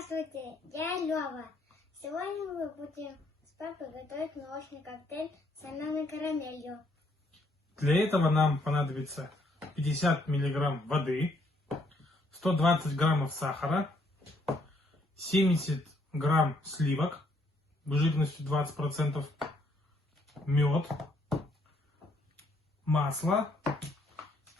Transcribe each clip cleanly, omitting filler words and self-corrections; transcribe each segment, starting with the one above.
Здравствуйте, я Лёва. Сегодня мы будем с папой готовить молочный коктейль с соленой карамелью. Для этого нам понадобится 50 мг воды, 120 граммов сахара, 70 грамм сливок жирностью 20%, мед, масло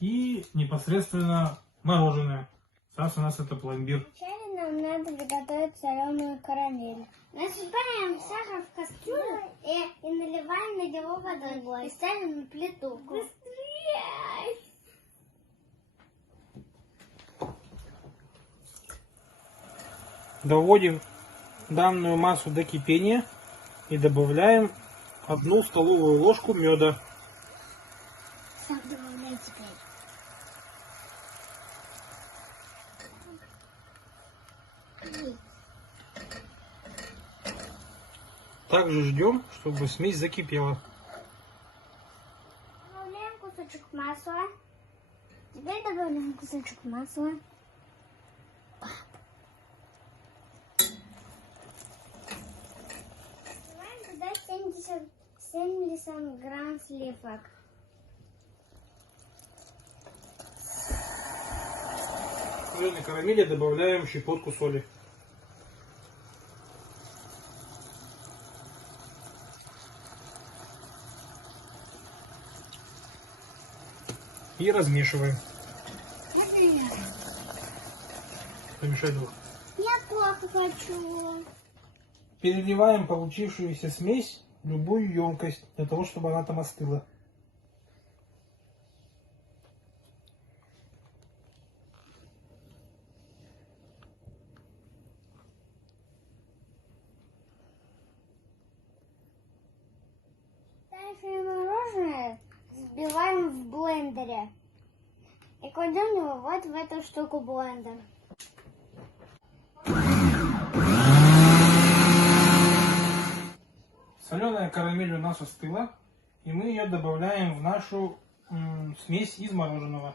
и непосредственно мороженое. Сейчас у нас это пломбир. Вначале нам надо приготовить соленую карамель. Насыпаем сахар в кастрюлю и наливаем на него водой. И ставим на плиту. Быстрее! Доводим данную массу до кипения и добавляем 1 столовую ложку меда. Сам добавляй теперь. Также ждем, чтобы смесь закипела. Добавляем кусочек масла. Теперь добавляем кусочек масла. Добавляем туда 70 грамм сливок. В соленой карамели добавляем щепотку соли. И размешиваем. Помешай двух. Я плохо хочу. Переливаем получившуюся смесь в любую емкость, для того, чтобы она там остыла. Дальше мороженое взбиваем в блендере. И кладем его вот в эту штуку блендер. Соленая карамель у нас остыла, и мы ее добавляем в нашу смесь из мороженого.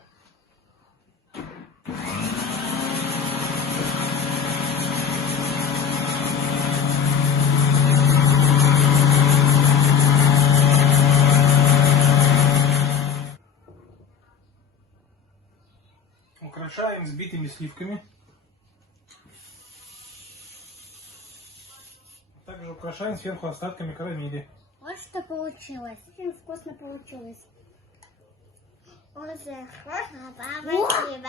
Украшаем взбитыми сливками. Также украшаем сверху остатками карамели. Вот что получилось. Очень вкусно получилось. Очень вкусно, спасибо.